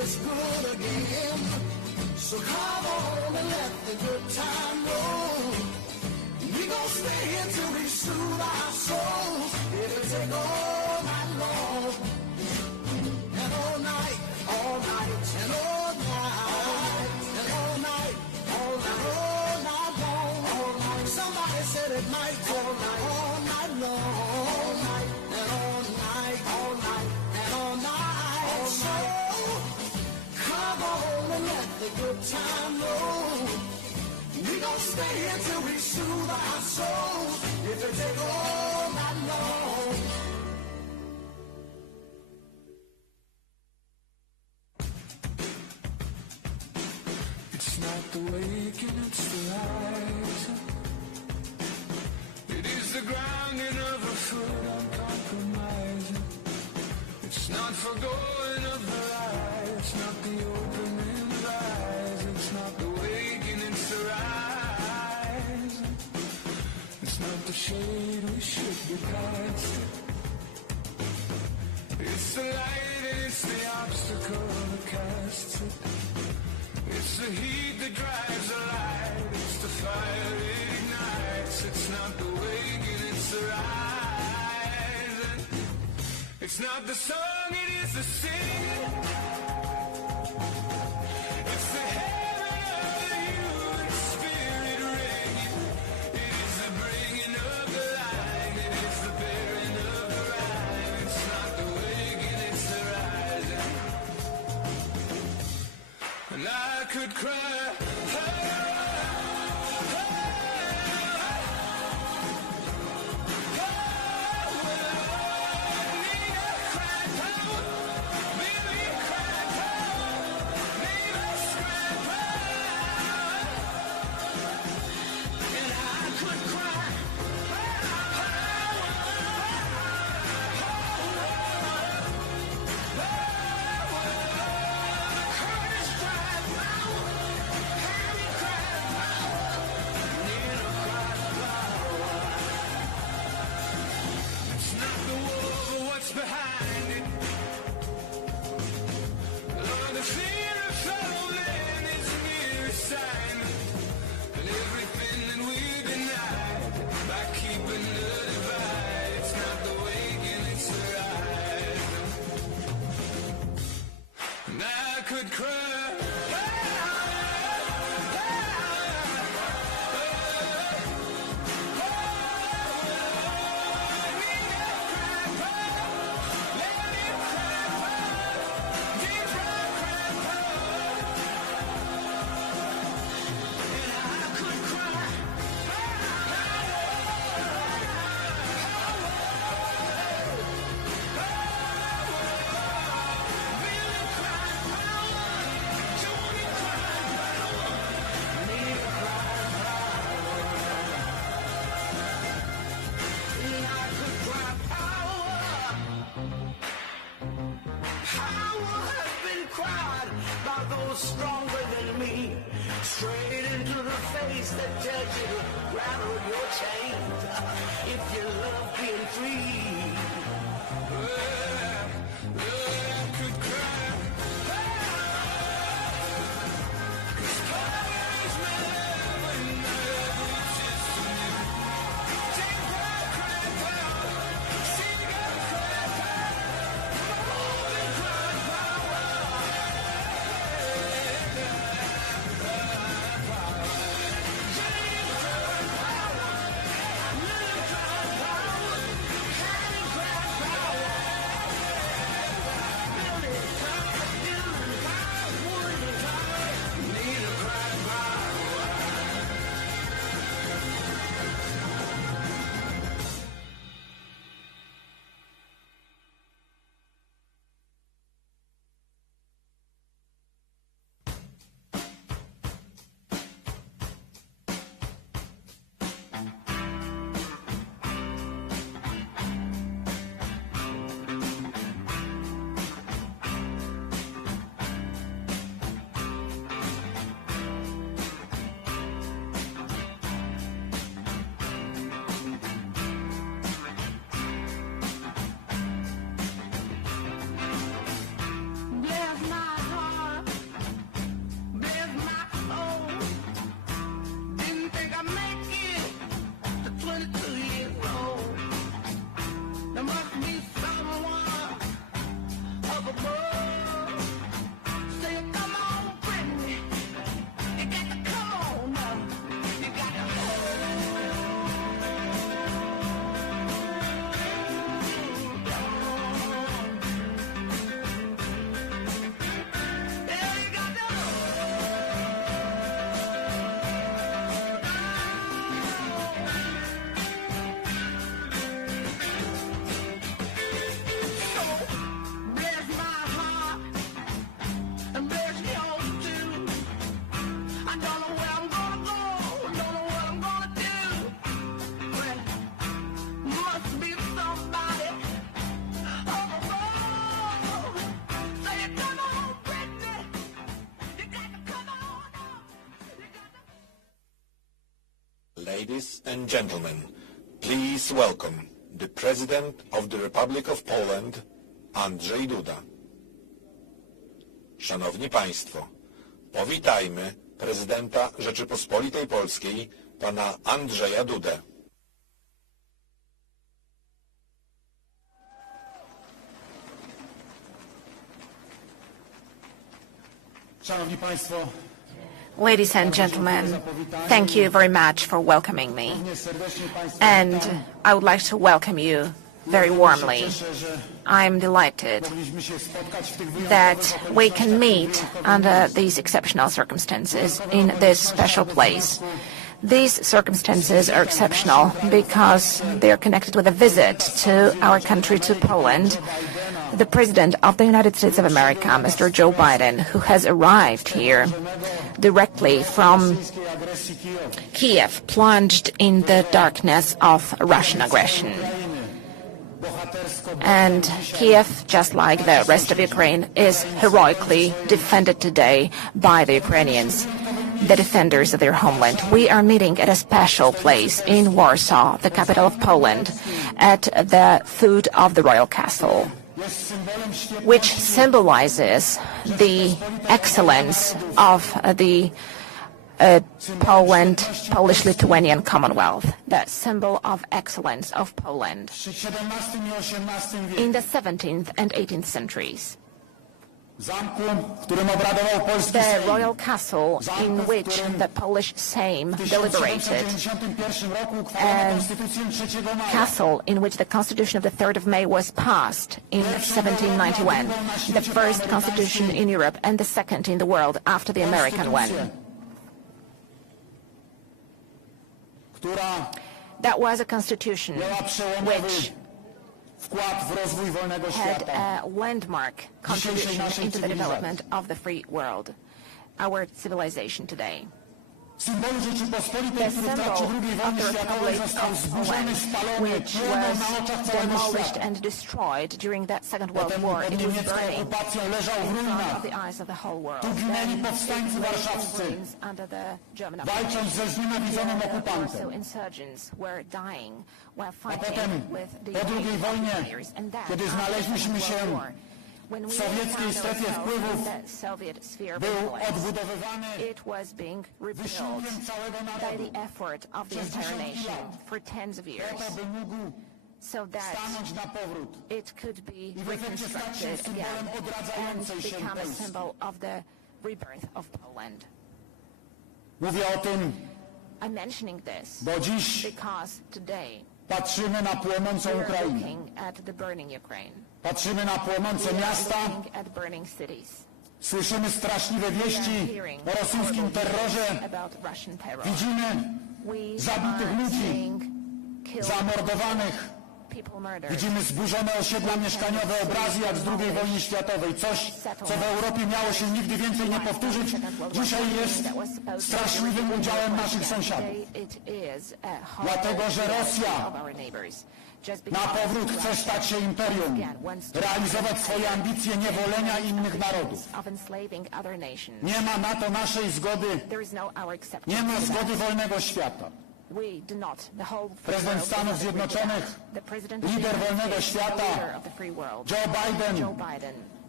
us good again. So come on and let the good time roll. We gon' stay here till we soothe our souls. It'll take all night long, and all night, and all night, and all night, all night long, all night. Somebody said it might all night long, all night, and all night, and all night. So come on and let the good time roll. We gon' stay here till we soothe our souls. If it take all night long. It's not the waking, it's the rising. It is the grounding of a foot uncompromising. It's not forgoing of the light. It's not the opening of eyes. It's not the waking, it's the rising. It's not the shade we should be casting. It's the light and it's the obstacle that casts it. It's the heat that drives the light. It's the fire that ignites. It's not the waking, it's the rising. It's not the song, it is the singing. It's the heaven of the human spirit ringing. It is the bringing of the light. It is the bearing of the rhyme. It's not the waking, it's the rising. And I could cry. Stronger than me, straight into the face that tells you to rattle your chains if you love being free. I could cry. 'Cause power is my love and my love reaches to you. Take my cry power, sing out cry power, more than cry power. Ladies and gentlemen, please welcome the President of the Republic of Poland, Andrzej Duda. Szanowni Państwo, powitajmy prezydenta Rzeczypospolitej Polskiej, pana Andrzeja Dudę. Szanowni Państwo, Ladies and gentlemen, thank you very much for welcoming me. And I would like to welcome you very warmly. I'm delighted that we can meet under these exceptional circumstances in this special place. These circumstances are exceptional because they are connected with a visit to our country, to Poland. The President of the United States of America, Mr. Joe Biden, who has arrived here directly from Kiev, plunged in the darkness of Russian aggression. And Kiev, just like the rest of Ukraine, is heroically defended today by the Ukrainians, the defenders of their homeland. We are meeting at a special place in Warsaw, the capital of Poland, at the foot of the Royal Castle, which symbolizes the excellence of the Polish-Lithuanian Commonwealth, the symbol of excellence of Poland in the 17th and 18th centuries. The royal castle in which the Polish Sejm deliberated, a castle in which the Constitution of the 3rd of May was passed in 1791, the first constitution in Europe and the second in the world after the American one. That was a constitution which had a landmark contribution into the development of the free world, our civilization today. The symbol of the Republic of Poland, which was demolished and destroyed during that Second World War, it was burning in front of the eyes of the whole world. Then it under the German occupation. So insurgents were dying while fighting with the occupiers, and that after the Second World War. When we sowieckiej strefie wpływów był odbudowywany it was being rebuilt by the effort of the entire nation for tens of years, so that it could be reconstructed again and become a symbol of the rebirth of Poland. Mówię o tym, I'm mentioning this bo dziś because today patrzymy na płonącą we're Ukrainę. looking at the burning Ukraine. Patrzymy na płonące miasta, Looking at burning cities. słyszymy straszliwe wieści o rosyjskim terrorze, About Russian terror. widzimy We zabitych are ludzi, seeing killed zamordowanych, people murdered. widzimy zburzone osiedla mieszkaniowe, obrazy jak z II wojny światowej. Coś, co w Europie miało się nigdy więcej nie powtórzyć, dzisiaj jest straszliwym udziałem naszych sąsiadów. Dlatego, że Rosja na powrót chce stać się imperium, realizować swoje ambicje niewolenia innych narodów. Nie ma na to naszej zgody, nie ma zgody wolnego świata. Prezydent Stanów Zjednoczonych, lider wolnego świata, Joe Biden,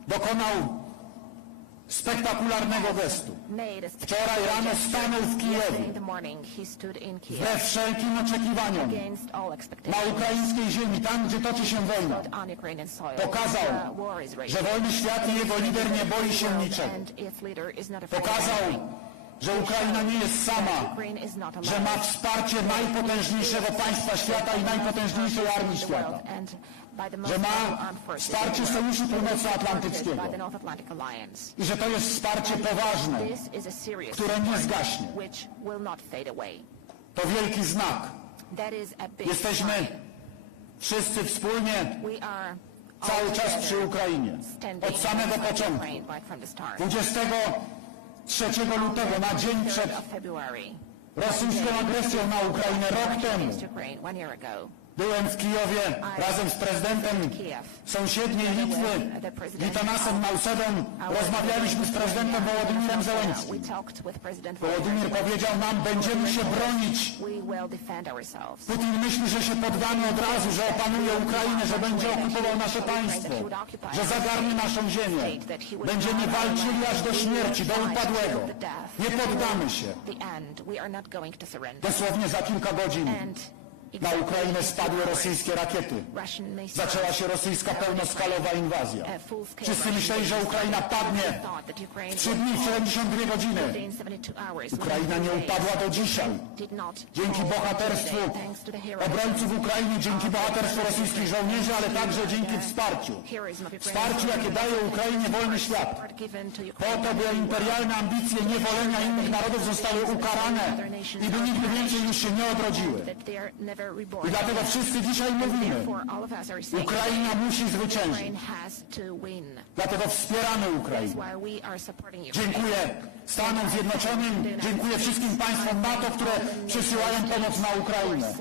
dokonał spektakularnego gestu. Wczoraj rano stanął w Kijowie, wbrew wszelkim oczekiwaniom, na ukraińskiej ziemi, tam gdzie toczy się wojna. Pokazał, że wolny świat i jego lider nie boi się niczego. Pokazał, że Ukraina nie jest sama, że ma wsparcie najpotężniejszego państwa świata i najpotężniejszej armii świata, że ma wsparcie Sojuszu Północnoatlantyckiego i że to jest wsparcie poważne, które nie zgaśnie. To wielki znak. Jesteśmy wszyscy wspólnie cały czas przy Ukrainie. Od samego początku. 23 lutego, na dzień przed rosyjską agresją na Ukrainę, rok temu, Byłem w Kijowie razem z prezydentem sąsiedniej Litwy, Gitanasem Nausėdą. Rozmawialiśmy z prezydentem Wołodymirem Zełenskim. Wołodymir powiedział nam, będziemy się bronić. Putin myśli, że się poddamy od razu, że opanuje Ukrainę, że będzie okupował nasze państwo, że zagarnie naszą ziemię. Będziemy walczyli aż do śmierci, do upadłego. Nie poddamy się. Dosłownie za kilka godzin na Ukrainę spadły rosyjskie rakiety. Zaczęła się rosyjska pełnoskalowa inwazja. Wszyscy myśleli, że Ukraina padnie w 3 dni, w 72 godziny. Ukraina nie upadła do dzisiaj. Dzięki bohaterstwu obrońców Ukrainy, dzięki bohaterstwu rosyjskich żołnierzy, ale także dzięki wsparciu. Wsparciu, jakie daje Ukrainie wolny świat. Po to, by imperialne ambicje niewolenia innych narodów zostały ukarane i by nigdy więcej już się nie odrodziły. I dlatego wszyscy dzisiaj mówimy, Ukraina musi zwyciężyć. Dlatego wspieramy Ukrainę. Dziękuję Stanom Zjednoczonym, dziękuję wszystkim państwom NATO, które przysyłają pomoc na Ukrainę.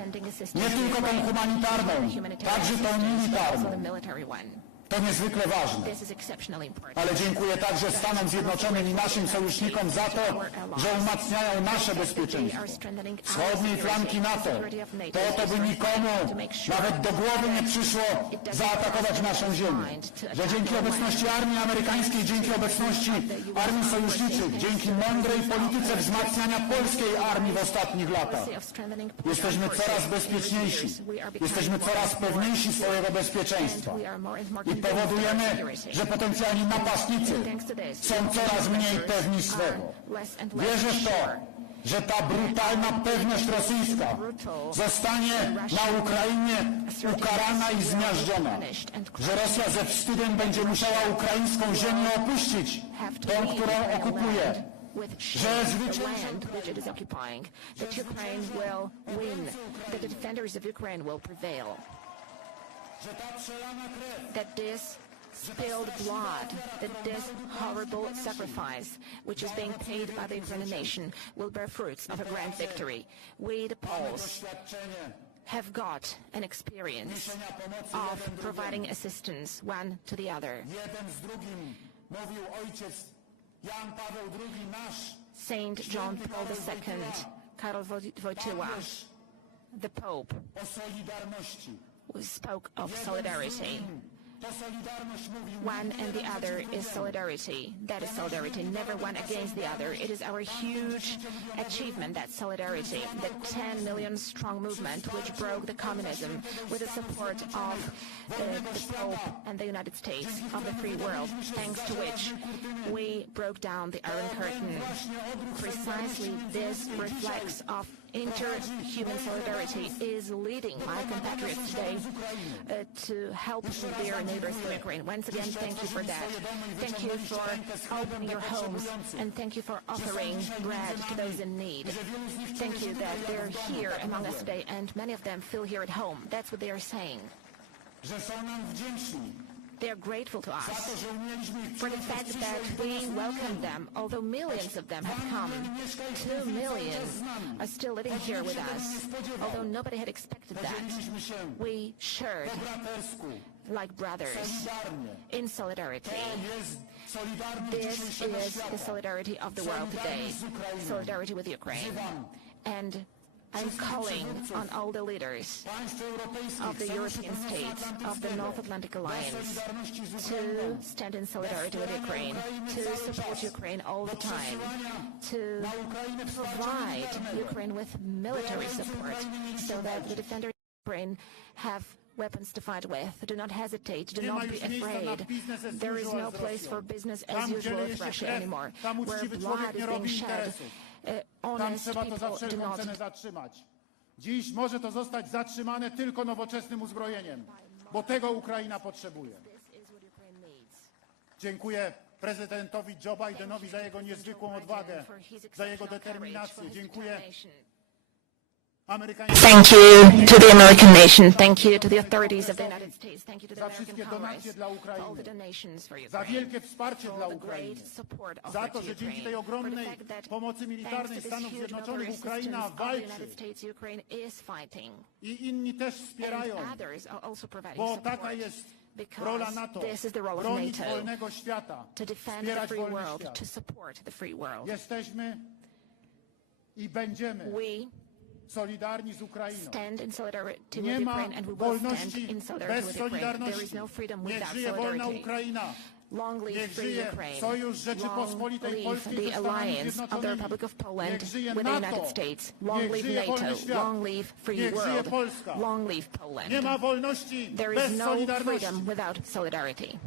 Nie tylko tą humanitarną, także tą militarną. To niezwykle ważne. Ale dziękuję także Stanom Zjednoczonym i naszym sojusznikom za to, że umacniają nasze bezpieczeństwo. Wschodniej flanki NATO. Po to, by nikomu nawet do głowy nie przyszło zaatakować naszą ziemię. Że dzięki obecności armii amerykańskiej, dzięki obecności armii sojuszniczych, dzięki mądrej polityce wzmacniania polskiej armii w ostatnich latach, jesteśmy coraz bezpieczniejsi. Jesteśmy coraz pewniejsi swojego bezpieczeństwa. I powodujemy, że potencjalni napastnicy są coraz mniej pewni swego. Wierzę w to, że ta brutalna pewność rosyjska zostanie na Ukrainie ukarana i zmiażdżona. Że Rosja ze wstydem będzie musiała ukraińską ziemię opuścić, tą, którą okupuje. Że zwycięży that this spilled blood, that this horrible sacrifice, which is being paid by the Ukrainian nation, will bear fruits of a grand victory. We, the Poles, have got an experience of providing assistance one to the other. Saint John Paul II, Karol Wojtyła, the Pope, who spoke of solidarity. One and the other is solidarity. That is solidarity, never one against the other. It is our huge achievement, that solidarity, the 10 million strong movement which broke the communism with the support of the Pope and the United States, of the free world, thanks to which we broke down the Iron Curtain. Precisely this reflex of interhuman solidarity is leading my compatriots today to help their neighbors in Ukraine. Once again, thank you for that. Thank you for opening your homes, and thank you for offering bread to those in need. Thank you that they're here among us today, and many of them feel here at home. That's what they are saying. They are grateful to us for the fact that we welcomed them, although millions of them have come. 2 million are still living here with us, although nobody had expected that. We shared like brothers in solidarity. This is the solidarity of the world today, solidarity with Ukraine. And I'm calling on all the leaders of the European states, of the North Atlantic Alliance, to stand in solidarity with Ukraine, to support Ukraine all the time, to provide Ukraine with military support so that the defenders of Ukraine have weapons to fight with. Do not hesitate. Do not be afraid. There is no place for business as usual with Russia anymore, where blood is being shed. Honest people do not. Dziś może to zostać zatrzymane tylko nowoczesnym uzbrojeniem, bo tego Ukraina potrzebuje. Dziękuję prezydentowi Joe Bidenowi za jego niezwykłą odwagę, za jego determinację. Dziękuję amerykańskiego Thank you to the American nation. Thank you to the authorities of the United States. Thank you to the za American wszystkie Congress, donacje dla for all the Ukrainy, donations for za Ukraine, wielkie wsparcie for dla the Ukrainy, great support za offered to, to że dzięki Ukraine, tej for the ogromnej fact that pomocy thanks militarnej to this Stanów huge Zjednoczonych military Ukraina assistance of the walczy United States, Ukraine is fighting. i inni też wspierają, And others are also providing bo support. taka jest Because rola NATO, this is the role of bronić NATO, wolnego świata, to defend the wspierać free wolny world, świat. to support the free world. Jesteśmy i będziemy We solidarni z Ukrainą. stand in solidarity Nie with ma Ukraine and we will stand wolności in solidarity bez with Ukraine. There is solidarności. no freedom Niech without żyje wolna solidarity. Ukraina. Long live Niech free żyje Ukraine. Sojusz Long Rzeczypospolitej live Polskiej ze the Stanami alliance of the Zjednoczonymi. Republic of Poland Niech żyje with the NATO. United States. Long Niech live żyje wolny NATO. świat. Long live free Niech żyje world. Polska. Long live Poland. Nie ma wolności There bez is no solidarności. freedom without solidarity.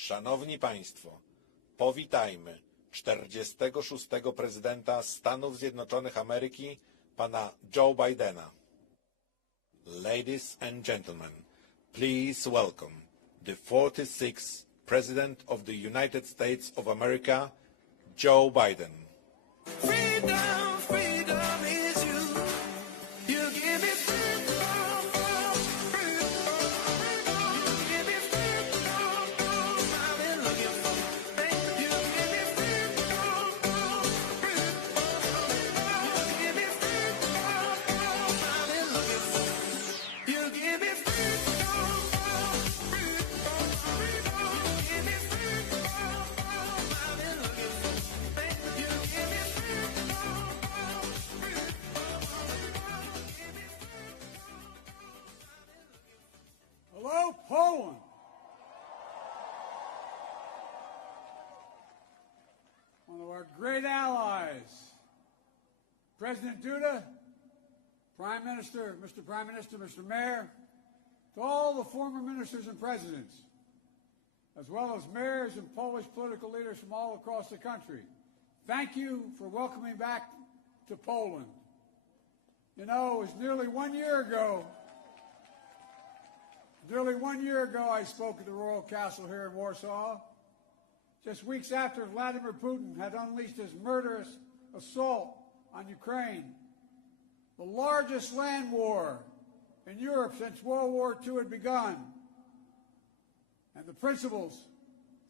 Szanowni Państwo, powitajmy 46. prezydenta Stanów Zjednoczonych Ameryki, pana Joe Bidena. Ladies and gentlemen, please welcome the 46th President of the United States of America, Joe Biden. Freedom, freedom is you. You give me freedom, freedom. You give me freedom, I've been looking for. You give me freedom, freedom. You give me freedom, I've been looking for. You give me freedom, freedom. You give me freedom, I've been looking for. You give me Hello, Poland. One of our great allies. President Duda, Prime Minister, Mr. Mayor, to all the former ministers and presidents, as well as mayors and Polish political leaders from all across the country, thank you for welcoming back to Poland. You know, it was nearly 1 year ago I spoke at the Royal Castle here in Warsaw, just weeks after Vladimir Putin had unleashed his murderous assault on Ukraine, the largest land war in Europe since World War II had begun. And the principles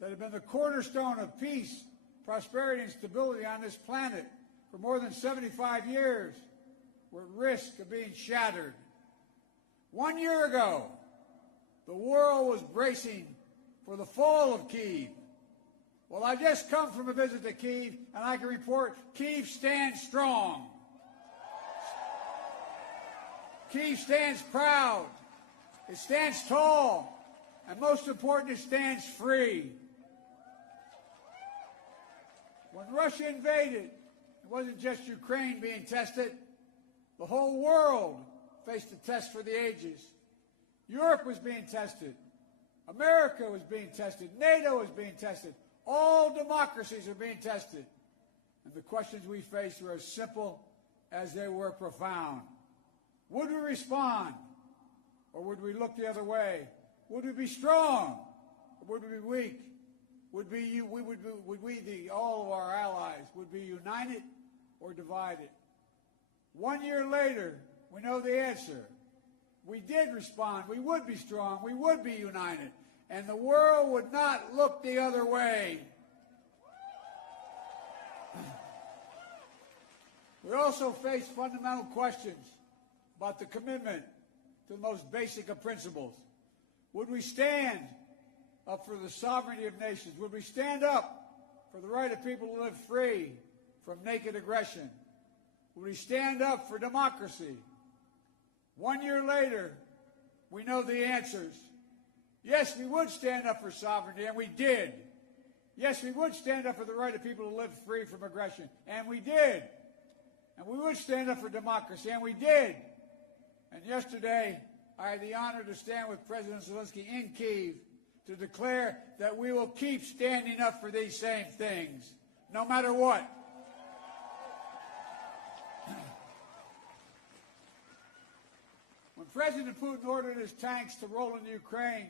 that have been the cornerstone of peace, prosperity, and stability on this planet for more than 75 years were at risk of being shattered. 1 year ago, the world was bracing for the fall of Kyiv. Well, I just come from a visit to Kyiv, and I can report Kyiv stands strong. Kyiv stands proud. It stands tall. And most important, it stands free. When Russia invaded, it wasn't just Ukraine being tested. The whole world faced a test for the ages. Europe was being tested. America was being tested. NATO was being tested. All democracies are being tested. And the questions we faced were as simple as they were profound. Would we respond? Or would we look the other way? Would we be strong? Or would we be weak? All of our allies, would be united or divided? 1 year later, we know the answer. We did respond. We would be strong. We would be united. And the world would not look the other way. We also face fundamental questions about the commitment to the most basic of principles. Would we stand up for the sovereignty of nations? Would we stand up for the right of people to live free from naked aggression? Would we stand up for democracy? 1 year later, we know the answers. Yes, we would stand up for sovereignty, and we did. Yes, we would stand up for the right of people to live free from aggression, and we did. And we would stand up for democracy, and we did. And yesterday, I had the honor to stand with President Zelensky in Kyiv to declare that we will keep standing up for these same things, no matter what. When President Putin ordered his tanks to roll into Ukraine,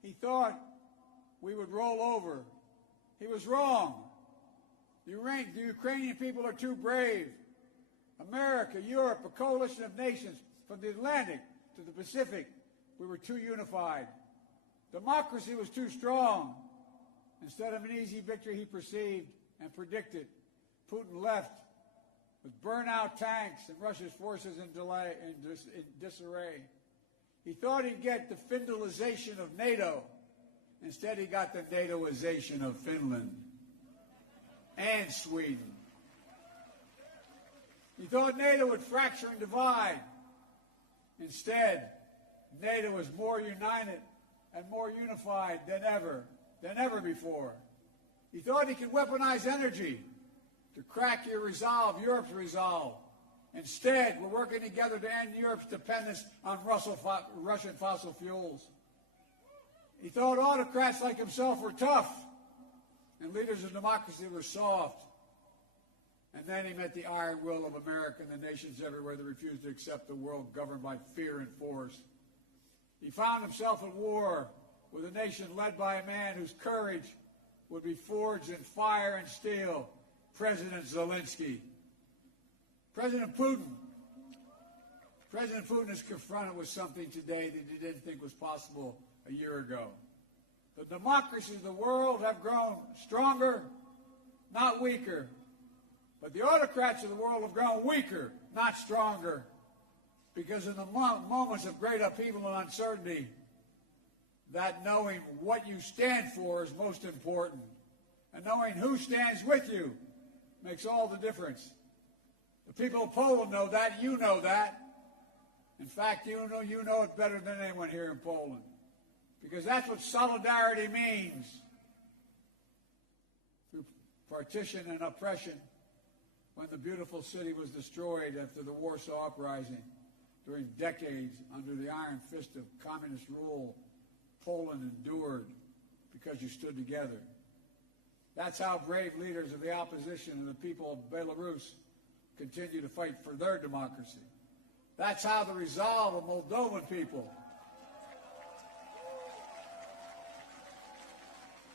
he thought we would roll over. He was wrong. The Ukrainian people are too brave. America, Europe, a coalition of nations from the Atlantic to the Pacific, we were too unified. Democracy was too strong. Instead of an easy victory he perceived and predicted, Putin left with burnt-out tanks and Russia's forces in disarray. He thought he'd get the Finlandization of NATO. Instead, he got the NATOization of Finland and Sweden. He thought NATO would fracture and divide. Instead, NATO is more united and more unified than ever before. He thought he could weaponize energy to crack your resolve, Europe's resolve. Instead, we're working together to end Europe's dependence on Russian fossil fuels. He thought autocrats like himself were tough and leaders of democracy were soft. And then he met the iron will of America and the nations everywhere that refused to accept a world governed by fear and force. He found himself at war with a nation led by a man whose courage would be forged in fire and steel, President Zelensky. President Putin is confronted with something today that he didn't think was possible a year ago. The democracies of the world have grown stronger, not weaker. But the autocrats of the world have grown weaker, not stronger. Because in the moments of great upheaval and uncertainty, that knowing what you stand for is most important. And knowing who stands with you makes all the difference. The people of Poland know that. You know that. In fact, you know it better than anyone here in Poland. Because that's what solidarity means. Through partition and oppression, when the beautiful city was destroyed after the Warsaw Uprising, during decades under the iron fist of communist rule, Poland endured because you stood together. That's how brave leaders of the opposition and the people of Belarus continue to fight for their democracy. That's how the resolve of Moldovan people,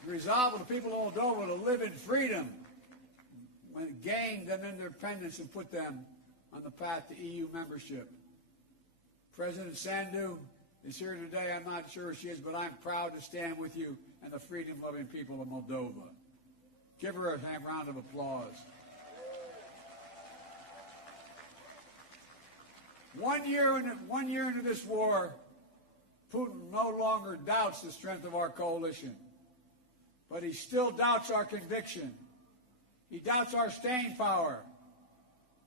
the resolve of the people of Moldova to live in freedom, when it gained them independence and put them on the path to EU membership. President Sandu is here today. I'm not sure she is, but I'm proud to stand with you and the freedom-loving people of Moldova. Give her a round of applause. 1 year into this war, Putin no longer doubts the strength of our coalition, but he still doubts our conviction. He doubts our staying power.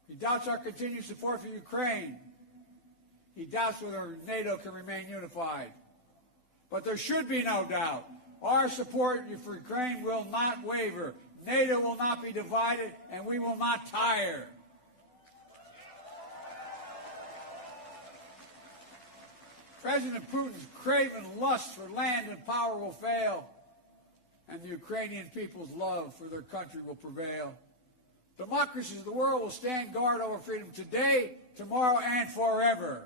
He doubts our continued support for Ukraine. He doubts whether NATO can remain unified. But there should be no doubt. Our support for Ukraine will not waver. NATO will not be divided, and we will not tire. President Putin's craven lust for land and power will fail, and the Ukrainian people's love for their country will prevail. Democracies of the world will stand guard over freedom today, tomorrow, and forever.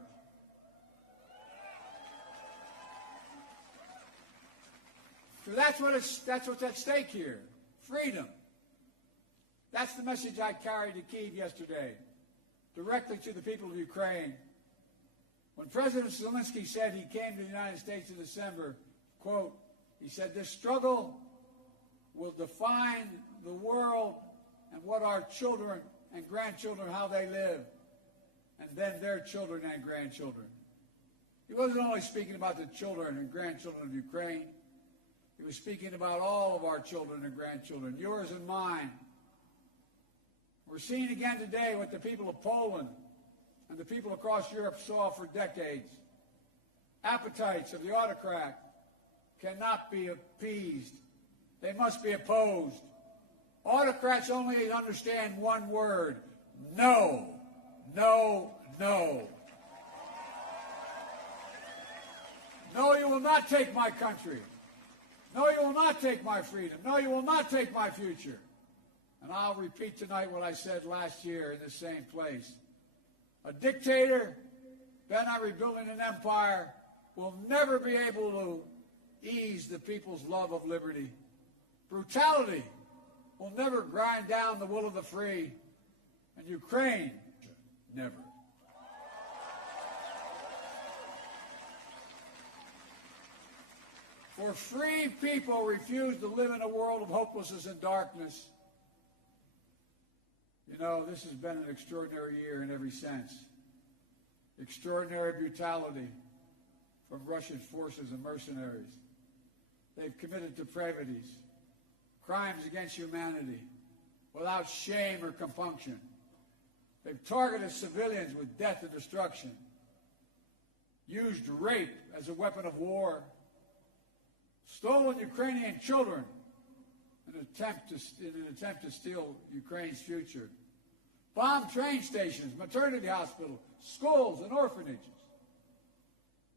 So that's what's at stake here. Freedom. That's the message I carried to Kyiv yesterday, directly to the people of Ukraine. When President Zelensky said he came to the United States in December, quote, he said, this struggle will define the world and what our children and grandchildren, how they live, and then their children and grandchildren. He wasn't only speaking about the children and grandchildren of Ukraine. He was speaking about all of our children and grandchildren, yours and mine. We're seeing again today what the people of Poland and the people across Europe saw for decades. Appetites of the autocrat cannot be appeased. They must be opposed. Autocrats only understand one word: no, no, no. No, you will not take my country. No, you will not take my freedom. No, you will not take my future. And I'll repeat tonight what I said last year in this same place. A dictator bent on rebuilding an empire will never be able to ease the people's love of liberty. Brutality will never grind down the will of the free. And Ukraine, never. For free people refuse to live in a world of hopelessness and darkness. You know, this has been an extraordinary year in every sense. Extraordinary brutality from Russian forces and mercenaries. They've committed depravities, crimes against humanity, without shame or compunction. They've targeted civilians with death and destruction, used rape as a weapon of war, stolen Ukrainian children in an attempt to steal Ukraine's future, bombed train stations, maternity hospitals, schools, and orphanages.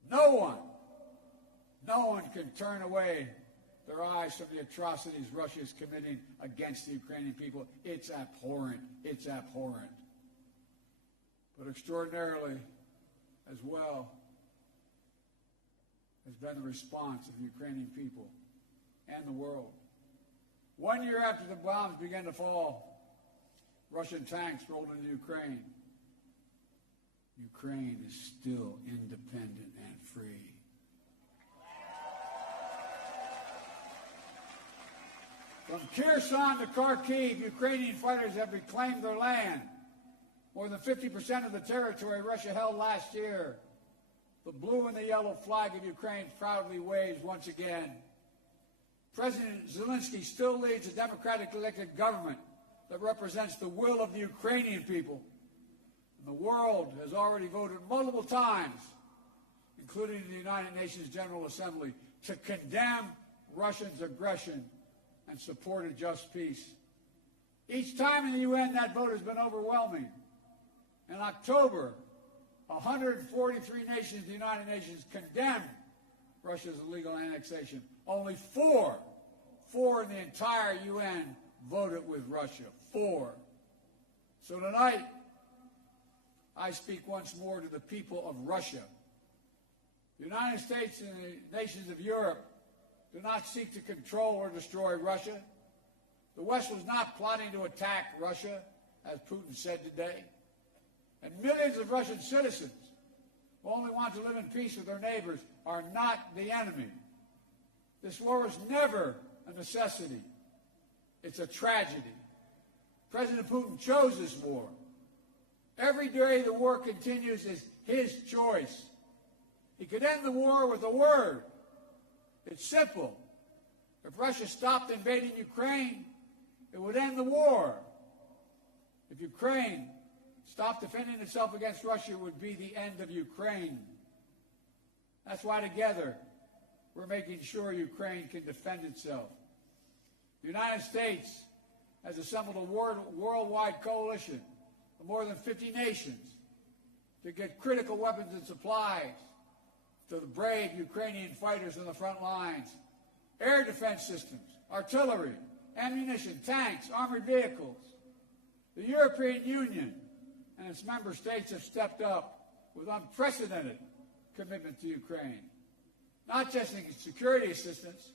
No No one can turn away their eyes from the atrocities Russia is committing against the Ukrainian people. It's abhorrent. It's abhorrent. But extraordinarily, as well, has been the response of the Ukrainian people and the world. 1 year after the bombs began to fall, Russian tanks rolled into Ukraine. Ukraine is still independent and free. From Kherson to Kharkiv, Ukrainian fighters have reclaimed their land. More than 50% of the territory Russia held last year. The blue and the yellow flag of Ukraine proudly waves once again. President Zelensky still leads a democratically elected government that represents the will of the Ukrainian people. And the world has already voted multiple times, including the United Nations General Assembly, to condemn Russia's aggression and support a just peace. Each time in the UN, that vote has been overwhelming. In October, 143 nations of the United Nations condemned Russia's illegal annexation. Only four in the entire UN voted with Russia. 4. So tonight, I speak once more to the people of Russia. The United States and the nations of Europe do not seek to control or destroy Russia. The West was not plotting to attack Russia, as Putin said today. And millions of Russian citizens who only want to live in peace with their neighbors are not the enemy. This war was never a necessity. It's a tragedy. President Putin chose this war. Every day the war continues is his choice. He could end the war with a word. It's simple. If Russia stopped invading Ukraine, it would end the war. If Ukraine stopped defending itself against Russia, it would be the end of Ukraine. That's why together we're making sure Ukraine can defend itself. The United States has assembled a worldwide coalition of more than 50 nations to get critical weapons and supplies to the brave Ukrainian fighters on the front lines. Air defense systems, artillery, ammunition, tanks, armored vehicles. The European Union and its member states have stepped up with unprecedented commitment to Ukraine. Not just in security assistance,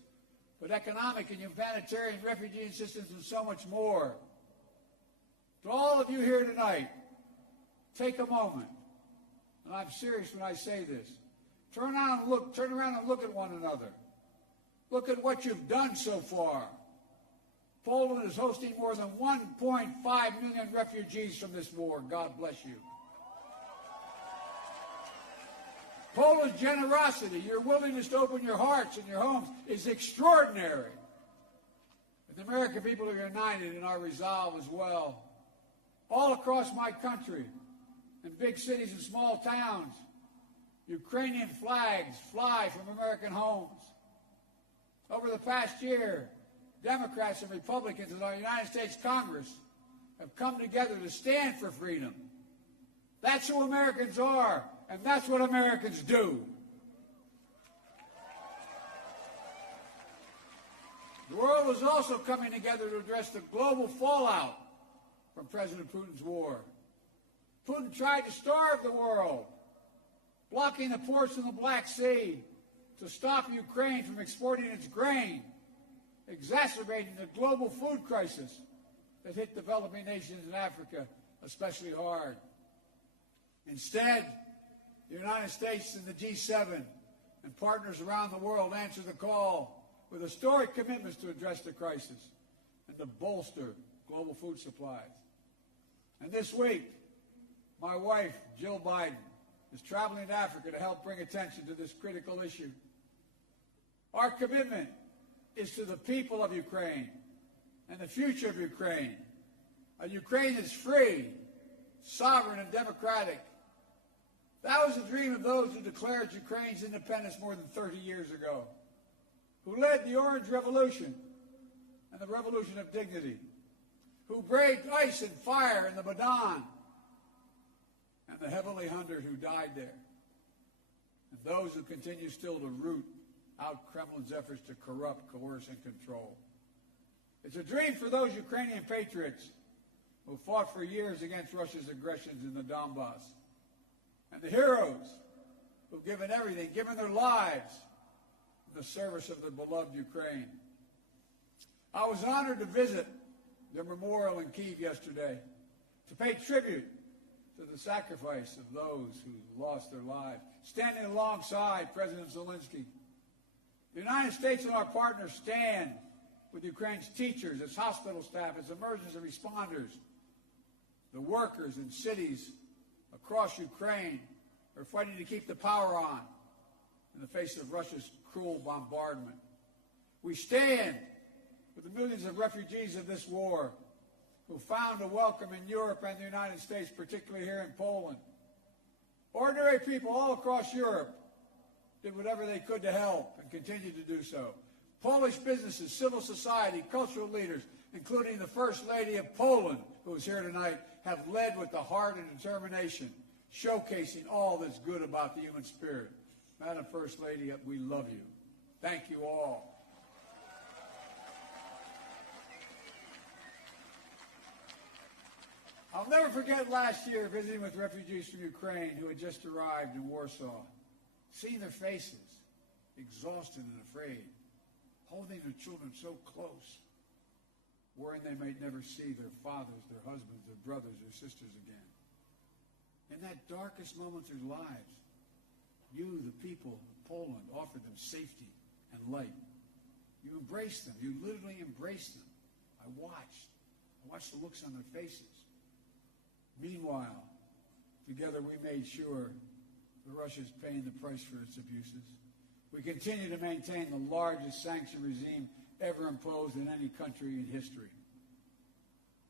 but economic and humanitarian refugee assistance and so much more. To all of you here tonight, take a moment, and I'm serious when I say this. Turn around and look at one another. Look at what you've done so far. Poland is hosting more than 1.5 million refugees from this war. God bless you. Poland's generosity, your willingness to open your hearts and your homes is extraordinary. And the American people are united in our resolve as well. All across my country, in big cities and small towns, Ukrainian flags fly from American homes. Over the past year, Democrats and Republicans in our United States Congress have come together to stand for freedom. That's who Americans are, and that's what Americans do. The world is also coming together to address the global fallout from President Putin's war. Putin tried to starve the world, blocking the ports in the Black Sea to stop Ukraine from exporting its grain, exacerbating the global food crisis that hit developing nations in Africa especially hard. Instead, the United States and the G7 and partners around the world answered the call with historic commitments to address the crisis and to bolster global food supplies. And this week, my wife, Jill Biden, is traveling to Africa to help bring attention to this critical issue. Our commitment is to the people of Ukraine and the future of Ukraine. A Ukraine that's free, sovereign, and democratic. That was the dream of those who declared Ukraine's independence more than 30 years ago, who led the Orange Revolution and the Revolution of Dignity, who braved ice and fire in the Maidan, and the heavenly 100 who died there, and those who continue still to root out Kremlin's efforts to corrupt, coerce, and control. It's a dream for those Ukrainian patriots who fought for years against Russia's aggressions in the Donbass, and the heroes who've given everything, given their lives in the service of their beloved Ukraine. I was honored to visit their memorial in Kyiv yesterday to pay tribute to the sacrifice of those who lost their lives, standing alongside President Zelensky. The United States and our partners stand with Ukraine's teachers, its hospital staff, its emergency responders, the workers in cities across Ukraine are fighting to keep the power on in the face of Russia's cruel bombardment. We stand with the millions of refugees of this war who found a welcome in Europe and the United States, particularly here in Poland. Ordinary people all across Europe did whatever they could to help and continue to do so. Polish businesses, civil society, cultural leaders, including the First Lady of Poland, who is here tonight, have led with the heart and determination, showcasing all that's good about the human spirit. Madam First Lady, we love you. Thank you all. I'll never forget last year visiting with refugees from Ukraine who had just arrived in Warsaw, seeing their faces, exhausted and afraid, holding their children so close, worrying they might never see their fathers, their husbands, their brothers, their sisters again. In that darkest moment of their lives, you, the people of Poland, offered them safety and light. You embraced them. You literally embraced them. I watched the looks on their faces. Meanwhile, together we made sure that Russia is paying the price for its abuses. We continue to maintain the largest sanction regime ever imposed in any country in history.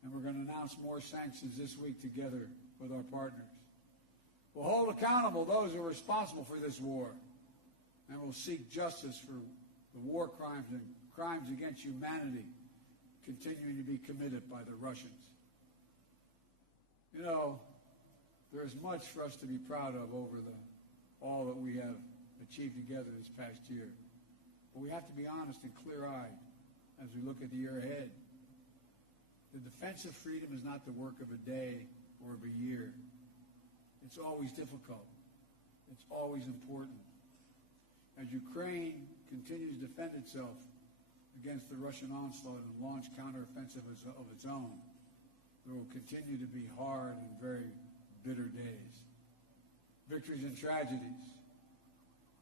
And we're going to announce more sanctions this week together with our partners. We'll hold accountable those who are responsible for this war, and we'll seek justice for the war crimes and crimes against humanity continuing to be committed by the Russians. You know, there is much for us to be proud of over all that we have achieved together this past year. But we have to be honest and clear-eyed as we look at the year ahead. The defense of freedom is not the work of a day or of a year. It's always difficult. It's always important. As Ukraine continues to defend itself against the Russian onslaught and launch counteroffensive of its own, there will continue to be hard and very bitter days. Victories and tragedies.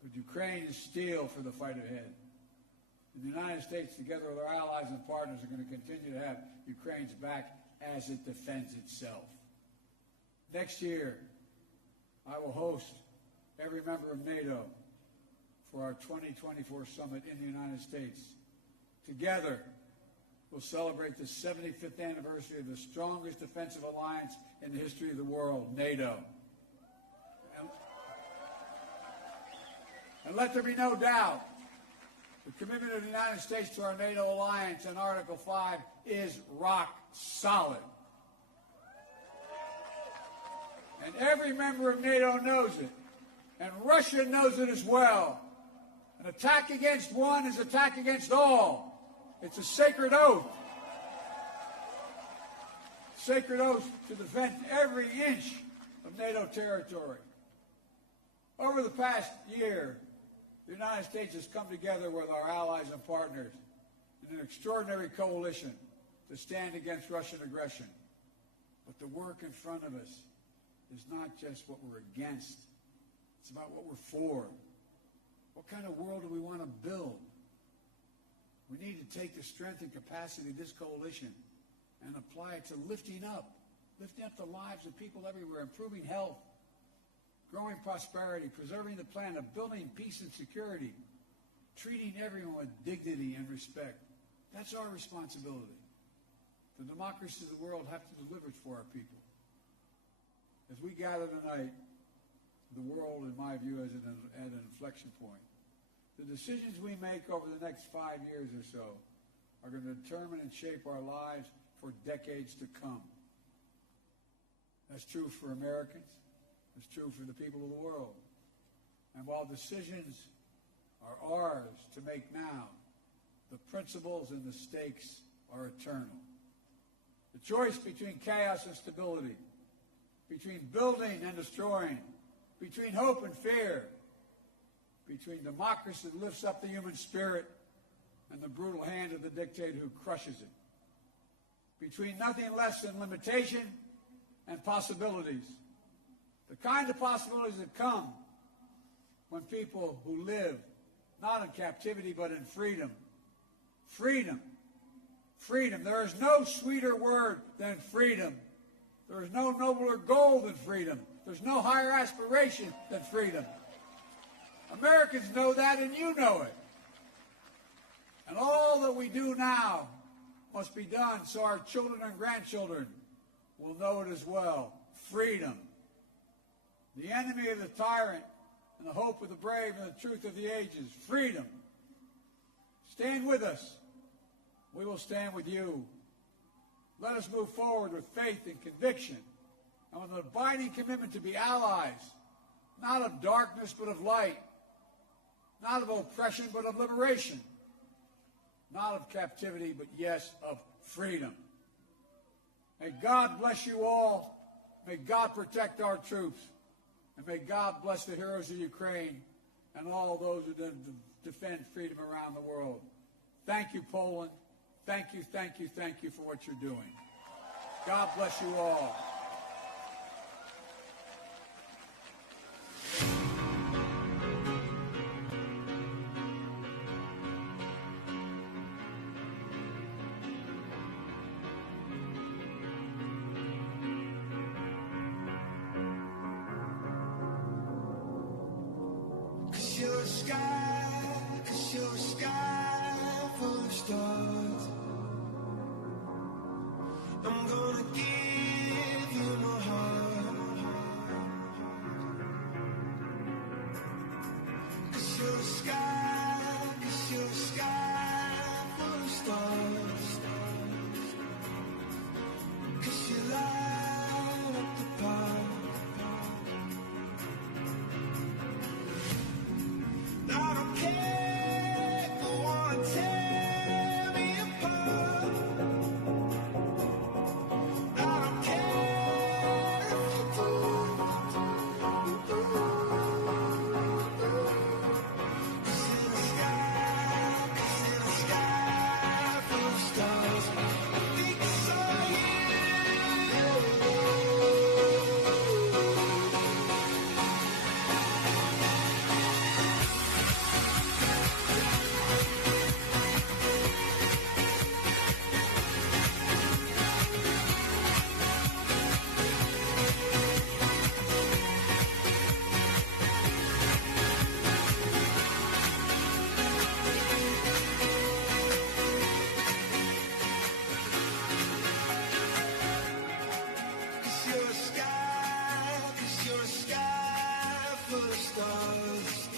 But Ukraine is steel for the fight ahead. And the United States, together with our allies and partners, are going to continue to have Ukraine's back as it defends itself. Next year, I will host every member of NATO for our 2024 summit in the United States. Together, we'll celebrate the 75th anniversary of the strongest defensive alliance in the history of the world, NATO. And let there be no doubt, the commitment of the United States to our NATO alliance in Article 5 is rock solid. And every member of NATO knows it. And Russia knows it as well. An attack against one is an attack against all. It's a sacred oath. Sacred oath to defend every inch of NATO territory. Over the past year, the United States has come together with our allies and partners in an extraordinary coalition to stand against Russian aggression. But the work in front of us is not just what we're against. It's about what we're for. What kind of world do we want to build? We need to take the strength and capacity of this coalition and apply it to lifting up the lives of people everywhere, improving health, growing prosperity, preserving the planet, building peace and security, treating everyone with dignity and respect. That's our responsibility. The democracies of the world have to deliver it for our people. As we gather tonight, the world, in my view, is at an inflection point. The decisions we make over the next 5 years or so are going to determine and shape our lives for decades to come. That's true for Americans. It's true for the people of the world. And while decisions are ours to make now. The principles and the stakes are eternal. The choice between chaos and stability, between building and destroying, between hope and fear, between democracy that lifts up the human spirit and the brutal hand of the dictator who crushes it, between nothing less than limitation and possibilities, the kind of possibilities that come when people who live not in captivity but in freedom, freedom, there is no sweeter word than freedom. There is no nobler goal than freedom. There's no higher aspiration than freedom. Americans know that, and you know it. And all that we do now must be done so our children and grandchildren will know it as well. Freedom. The enemy of the tyrant and the hope of the brave and the truth of the ages. Freedom. Stand with us. We will stand with you. Let us move forward with faith and conviction and with an abiding commitment to be allies, not of darkness but of light, not of oppression but of liberation, not of captivity but, yes, of freedom. May God bless you all. May God protect our troops. And may God bless the heroes of Ukraine and all those who defend freedom around the world. Thank you, Poland. Thank you, thank you, thank you for what you're doing. God bless you all. Cause you're a sky full of stars. I'm gonna give you my heart. Cause you're a sky full of stars. Cause you light up the park. I don't care if you wanna tear me apart. I don't care if you do. 'Cause in the sky full of stars, I think I saw you. Cause you're a sky full of stars.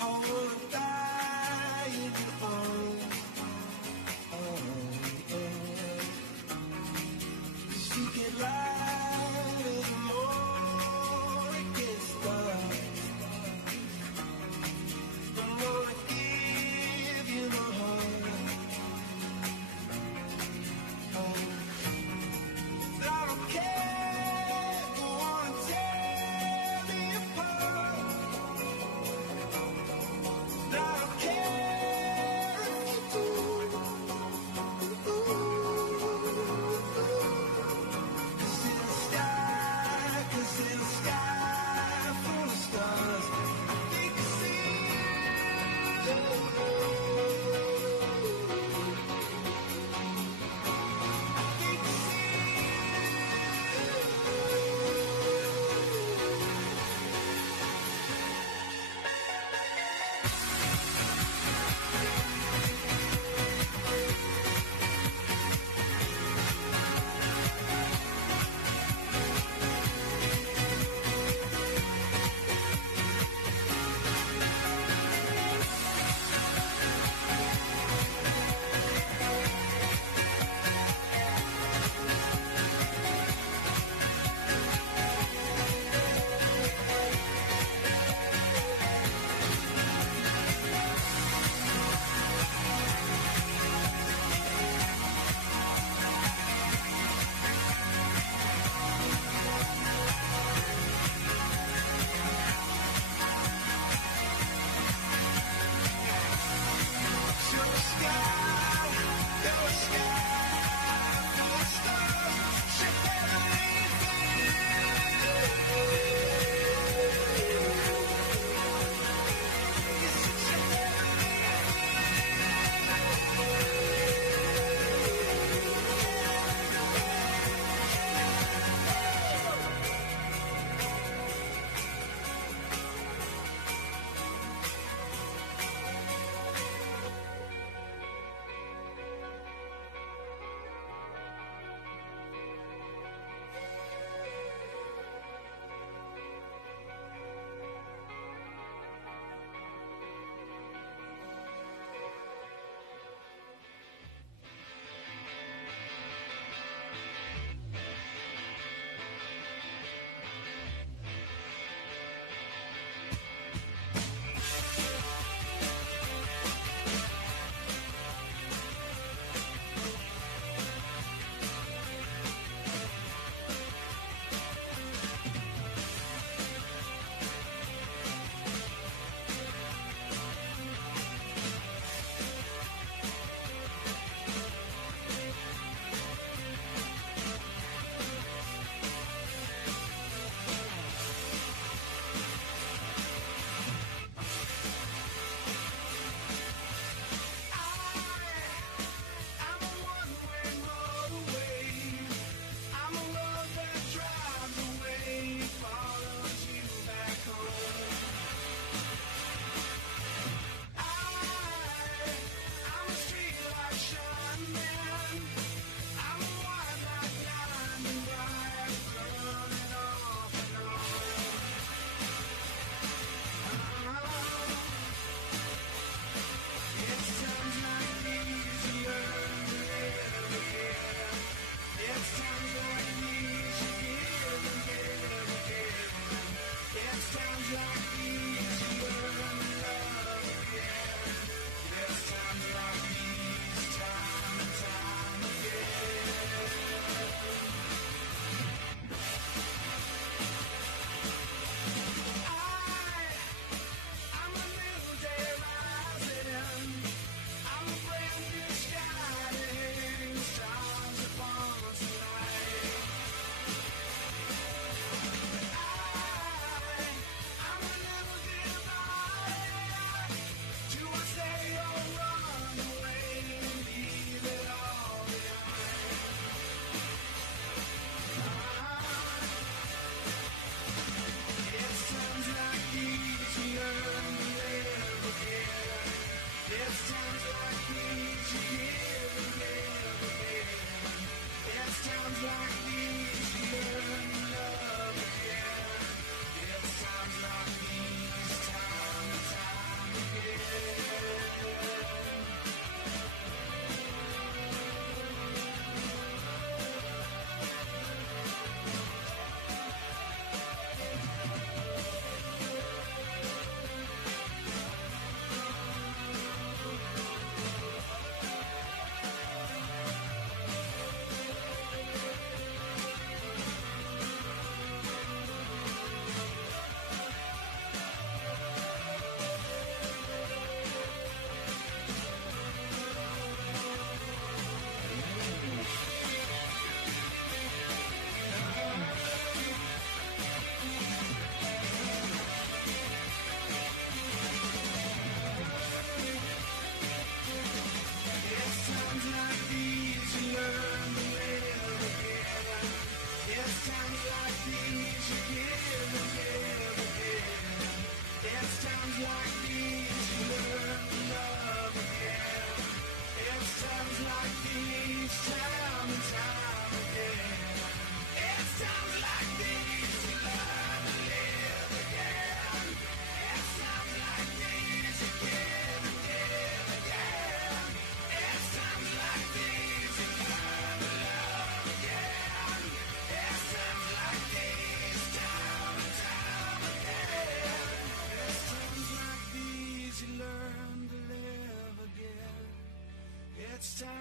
I wanna die in your arms. Cause you get lighter the more it gets dark. I'm gonna give you my heart. I don't care if you wanna tear me apart. I don't care if you do. 'Cause in the sky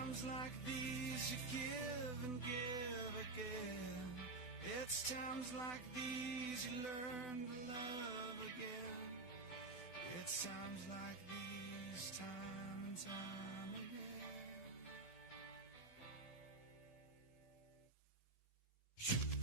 times like these you give and give again. It's times like these you learn to love again. It's times like these, time and time again.